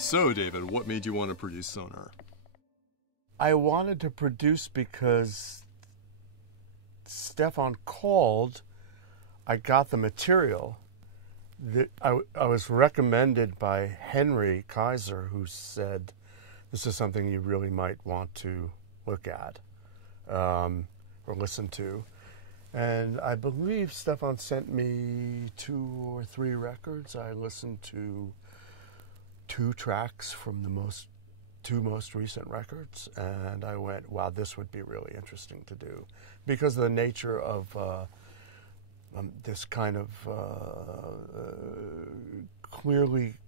So, David, what made you want to produce Sonar? I wanted to produce because Stefan called, I got the material. I was recommended by Henry Kaiser, who said, this is something you really might want to look at or listen to. And I believe Stefan sent me 2 or 3 records. I listened to 2 tracks from the 2 most recent records, and I went, wow, this would be really interesting to do because of the nature of this kind of clearly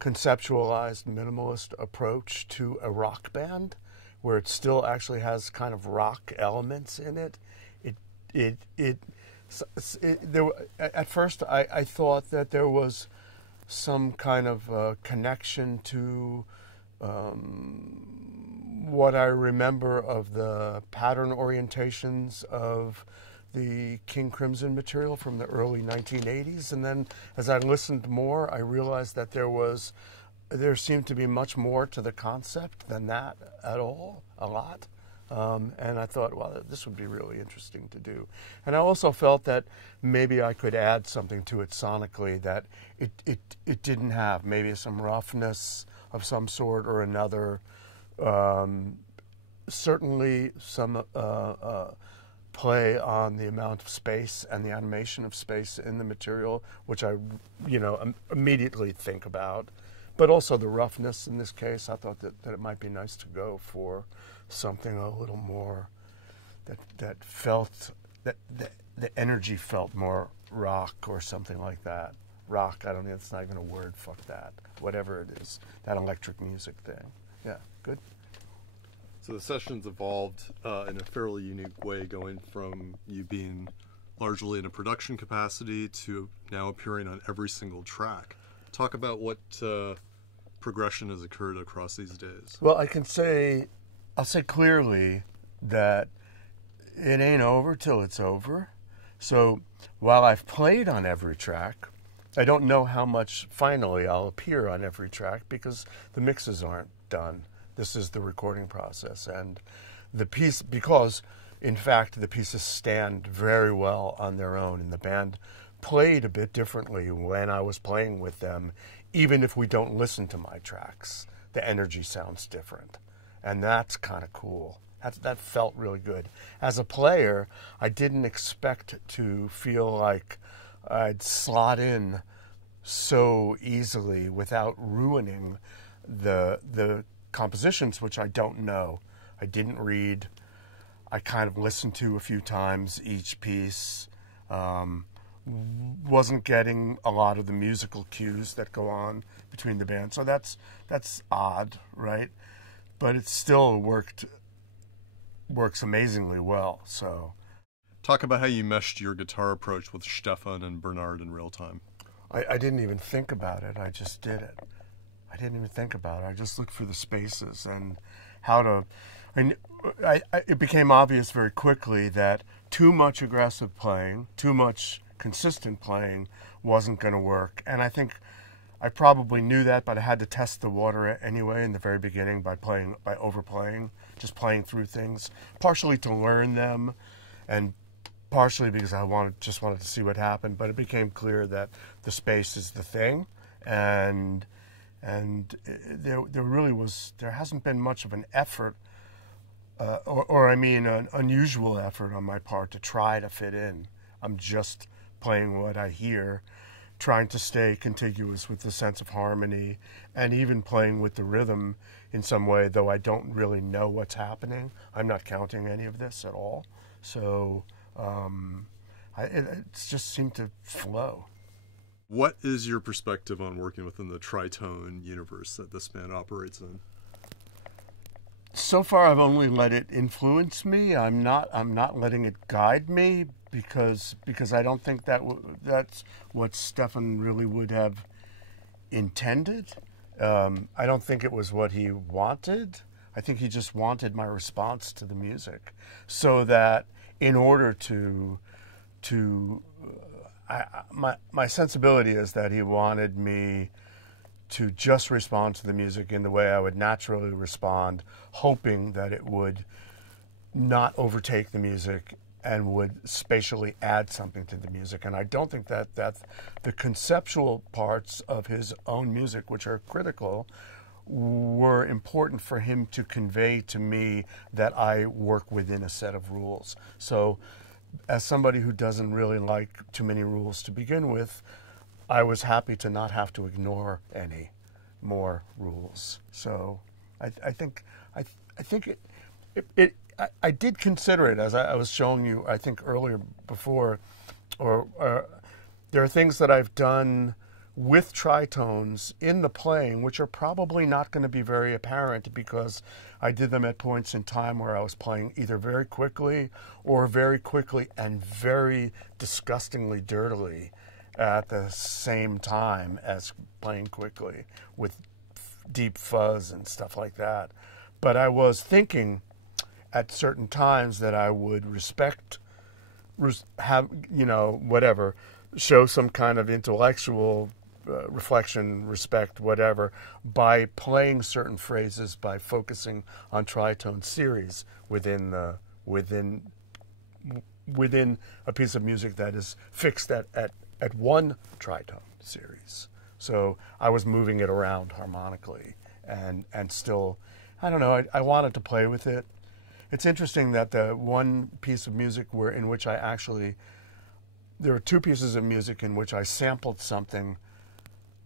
conceptualized minimalist approach to a rock band, where it still actually has kind of rock elements in it. At first, I thought that there was some kind of connection to what I remember of the pattern orientations of the King Crimson material from the early 1980s. And then as I listened more, I realized that there seemed to be much more to the concept than that at all, a lot. And I thought, well, this would be really interesting to do. And I also felt that maybe I could add something to it sonically that it didn't have, maybe some roughness of some sort or another. Certainly some play on the amount of space and the animation of space in the material, which I, immediately think about. But also the roughness in this case. I thought that it might be nice to go for something a little more that felt that the energy felt more rock or something like that. Rock, I don't know, it's not even a word, fuck that. Whatever it is, that electric music thing. Yeah, good. So the sessions evolved in a fairly unique way, going from you being largely in a production capacity to now appearing on every single track. Talk about what progression has occurred across these days. Well, I'll say clearly that it ain't over till it's over. So while I've played on every track, I don't know how much finally I'll appear on every track because the mixes aren't done. This is the recording process. And the piece, because in fact the pieces stand very well on their own, and the band played a bit differently when I was playing with them. Even if we don't listen to my tracks, the energy sounds different. And that's kind of cool. That felt really good. As a player, I didn't expect to feel like I'd slot in so easily without ruining the compositions, which I don't know. I didn't read. I kind of listened to a few times each piece. Wasn't getting a lot of the musical cues that go on between the bands. So that's odd, right? But it still works amazingly well. So, talk about how you meshed your guitar approach with Stefan and Bernard in real time. I didn't even think about it. I just did it. I didn't even think about it. I just looked for the spaces and how to. It became obvious very quickly that too much aggressive playing, too much consistent playing wasn't going to work. And I think I probably knew that, but I had to test the water anyway in the very beginning by overplaying, just playing through things, partially to learn them and partially because I just wanted to see what happened. But it became clear that the space is the thing, and there hasn't been much of an effort an unusual effort on my part to try to fit in. I'm just playing what I hear, trying to stay contiguous with the sense of harmony, and even playing with the rhythm in some way, though I don't really know what's happening. I'm not counting any of this at all. So it just seemed to flow. What is your perspective on working within the tritone universe that this band operates in? So far, I've only let it influence me. I'm not letting it guide me because I don't think that's what Stefan really would have intended. I don't think it was what he wanted. I think he just wanted my response to the music, so that in order my sensibility is that he wanted me to just respond to the music in the way I would naturally respond, hoping that it would not overtake the music and would spatially add something to the music. And I don't think that the conceptual parts of his own music, which are critical, were important for him to convey to me that I work within a set of rules. So as somebody who doesn't really like too many rules to begin with, I was happy to not have to ignore any more rules. So I think I did consider it, as I was showing you, I think earlier before, or there are things that I've done with tritones in the playing which are probably not going to be very apparent because I did them at points in time where I was playing either very quickly or very quickly and very disgustingly dirtily at the same time as playing quickly with deep fuzz and stuff like that. But I was thinking at certain times that I would show some kind of intellectual reflection, respect, whatever, by playing certain phrases, by focusing on tritone series within a piece of music that is fixed at one tritone series. So I was moving it around harmonically and still, I don't know, I wanted to play with it. It's interesting that the one piece of music there were two pieces of music in which I sampled something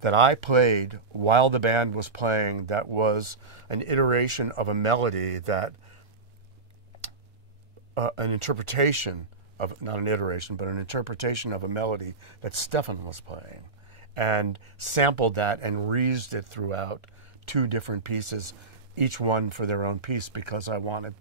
that I played while the band was playing that was an iteration of a melody that, an interpretation of a melody that Stefan was playing, and sampled that and reused it throughout two different pieces, each one for their own piece, because I wanted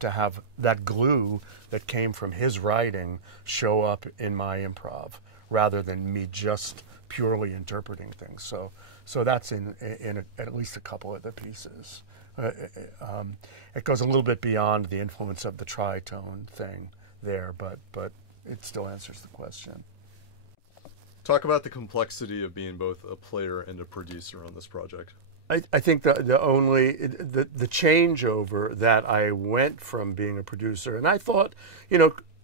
to have that glue that came from his writing show up in my improv rather than me just purely interpreting things. So that's in at least a couple of the pieces. It goes a little bit beyond the influence of the tritone thing there, but it still answers the question. Talk about the complexity of being both a player and a producer on this project. I think the changeover that I went from being a producer, and I thought,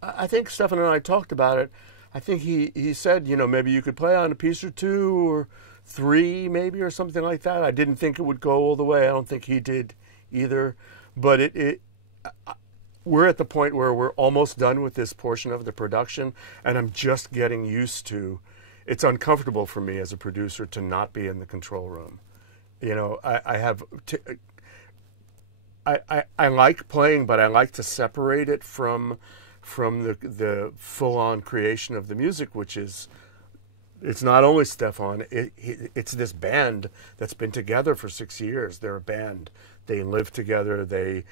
I think Stefan and I talked about it. I think he said, maybe you could play on a piece or two or three maybe or something like that. I didn't think it would go all the way. I don't think he did either. But we're at the point where we're almost done with this portion of the production, and I'm just getting used to, it's uncomfortable for me as a producer to not be in the control room. I like playing, but I like to separate it from the full-on creation of the music, which is, it's not only Stefan, it's this band that's been together for 6 years. They're a band. They live together. They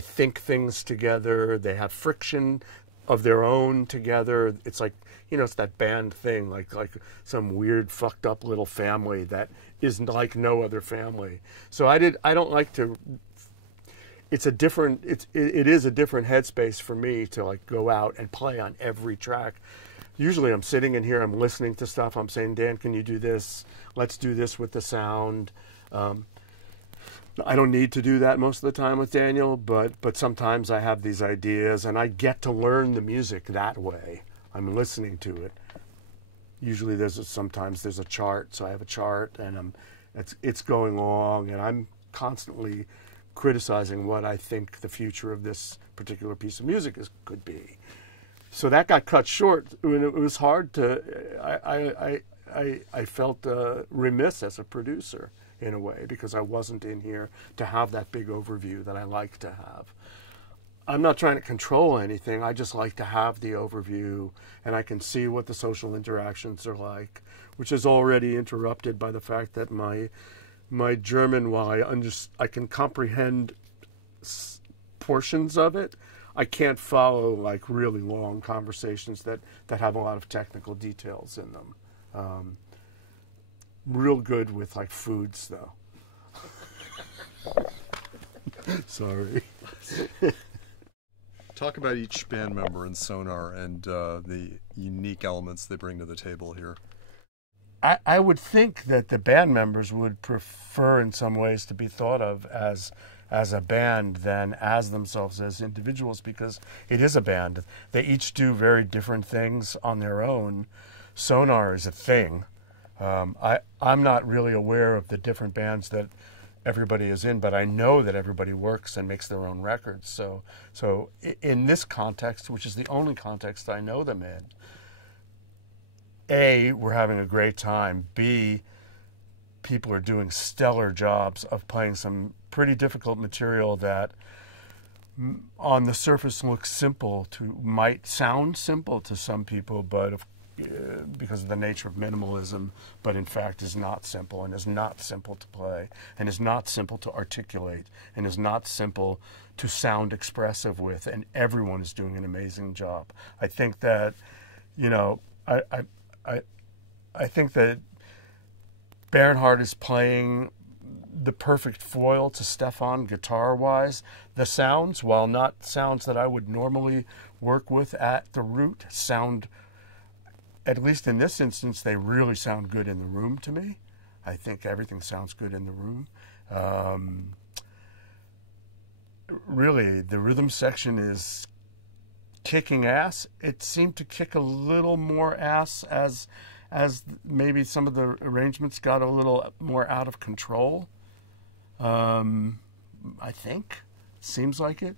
think things together. They have friction of their own together. It's like, it's that band thing, like some weird fucked up little family that isn't like no other family. So I don't like to, it is a different headspace for me to like go out and play on every track. Usually I'm sitting in here, I'm listening to stuff, I'm saying, Dan, can you do this? Let's do this with the sound. I don't need to do that most of the time with Daniel, but sometimes I have these ideas and I get to learn the music that way. I'm listening to it. Usually sometimes there's a chart, so I have a chart and it's going along, and I'm constantly criticizing what I think the future of this particular piece of music could be. So that got cut short. It was hard to. I felt remiss as a producer in a way because I wasn't in here to have that big overview that I like to have. I'm not trying to control anything. I just like to have the overview, and I can see what the social interactions are like, which is already interrupted by the fact that my German, while I can comprehend portions of it, I can't follow like really long conversations that have a lot of technical details in them. Real good with like foods though. Sorry. Talk about each band member in Sonar and the unique elements they bring to the table here. I would think that the band members would prefer in some ways to be thought of as a band than as themselves as individuals, because it is a band. They each do very different things on their own. Sonar is a thing. I'm not really aware of the different bands that everybody is in, but I know that everybody works and makes their own records. So in this context, which is the only context I know them in, A, we're having a great time. B, people are doing stellar jobs of playing some pretty difficult material that on the surface looks might sound simple to some people, but because of the nature of minimalism, but in fact is not simple, and is not simple to play, and is not simple to articulate, and is not simple to sound expressive with, and everyone is doing an amazing job. I think that, I think that Bernhard is playing the perfect foil to Stefan guitar-wise. The sounds, while not sounds that I would normally work with at the root, sound, at least in this instance, they really sound good in the room to me. I think everything sounds good in the room. Really, the rhythm section is kicking ass. It seemed to kick a little more ass as maybe some of the arrangements got a little more out of control. I think. Seems like it.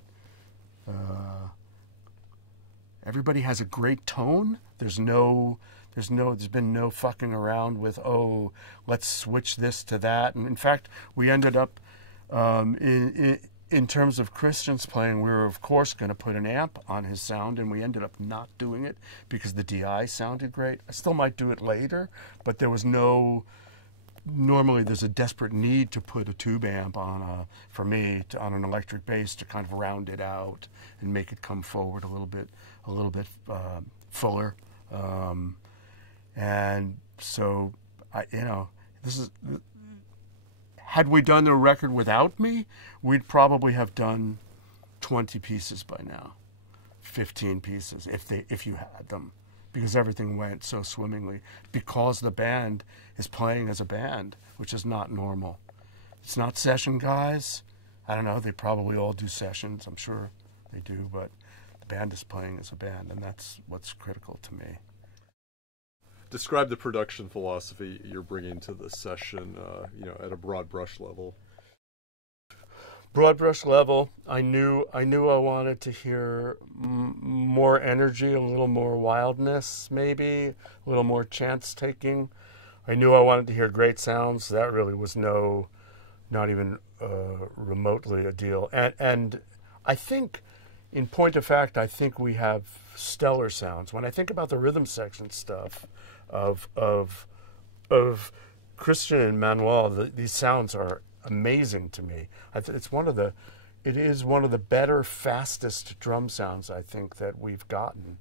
Everybody has a great tone. There's been no fucking around with, oh, let's switch this to that. And in fact, we ended up, in terms of Christian's playing, we were of course going to put an amp on his sound, and we ended up not doing it because the DI sounded great. I still might do it later, but there was normally there's a desperate need to put a tube amp on on an electric bass to kind of round it out and make it come forward a little bit fuller. And so had we done the record without me, we'd probably have done 20 pieces by now, 15 pieces if you had them, because everything went so swimmingly, because the band is playing as a band, which is not normal. It's not session guys. I don't know, they probably all do sessions, I'm sure they do, but the band is playing as a band, and that's what's critical to me. Describe the production philosophy you're bringing to the session, at a broad brush level. Broad brush level, I knew I wanted to hear more energy, a little more wildness, maybe a little more chance taking. I knew I wanted to hear great sounds. That really was not even remotely a deal. And I think, in point of fact, I think we have stellar sounds. When I think about the rhythm section stuff of Christian and Manuel, these sounds are amazing to me. It is one of the better, fastest drum sounds I think that we've gotten.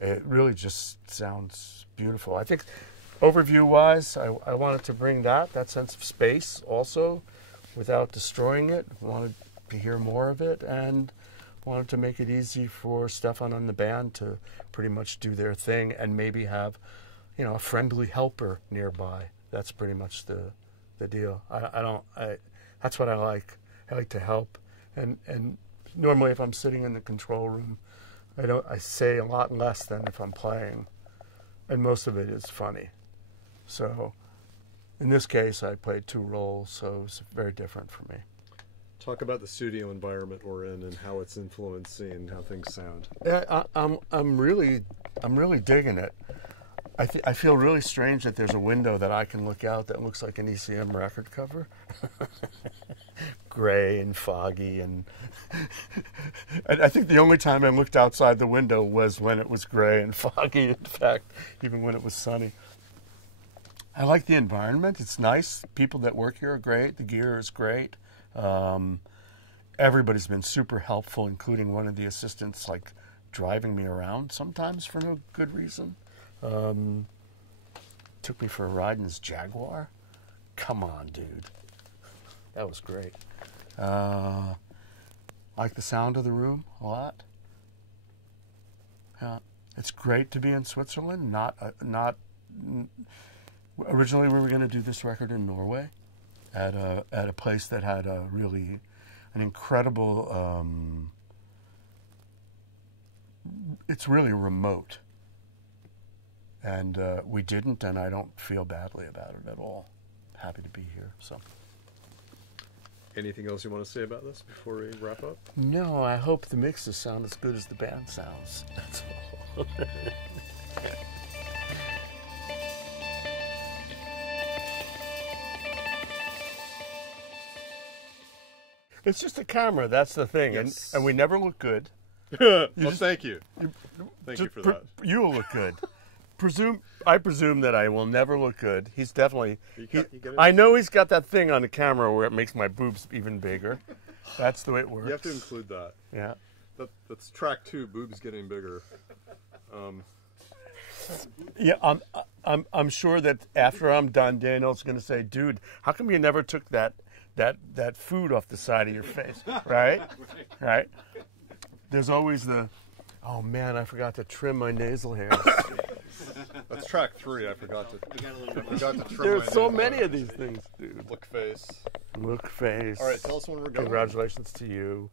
It really just sounds beautiful. I think overview-wise, I wanted to bring that sense of space also without destroying it. I wanted to hear more of it, and wanted to make it easy for Stefan and the band to pretty much do their thing and maybe have, a friendly helper nearby. That's pretty much the deal. That's what I like. I like to help, and normally if I'm sitting in the control room, I say a lot less than if I'm playing, and most of it is funny. So in this case, I played two roles, so it's very different for me. Talk about the studio environment we're in and how it's influencing how things sound. Yeah, I'm really digging it. I feel really strange that there's a window that I can look out that looks like an ECM record cover. Gray and foggy, and I think the only time I looked outside the window was when it was gray and foggy, in fact, even when it was sunny. I like the environment. It's nice. People that work here are great. The gear is great. Everybody's been super helpful, including one of the assistants, like driving me around sometimes for no good reason. Took me for a ride in his Jaguar. Come on, dude. That was great. Like the sound of the room a lot. It's great to be in Switzerland. Originally, we were going to do this record in Norway, at a place that had an incredible. It's really remote, and we didn't, and I don't feel badly about it at all. Happy to be here. So. Anything else you want to say about this before we wrap up? No, I hope the mixes sound as good as the band sounds. That's all. It's just a camera, that's the thing. Yes. And we never look good. Well, thank you. Thank you for that. You will look good. I presume that I will never look good. He's definitely. You get it? I know he's got that thing on the camera where it makes my boobs even bigger. That's the way it works. You have to include that. Yeah. That's track 2. Boobs getting bigger. Yeah, I'm sure that after I'm done, Daniel's going to say, "Dude, how come you never took that food off the side of your face?" Right? Right. There's always the, "Oh man, I forgot to trim my nasal hairs." That's track 3. I forgot to trim There's my so nasal many hairs. of these things, dude. Look face. Look face. All right, tell us when we're going. Congratulations to you.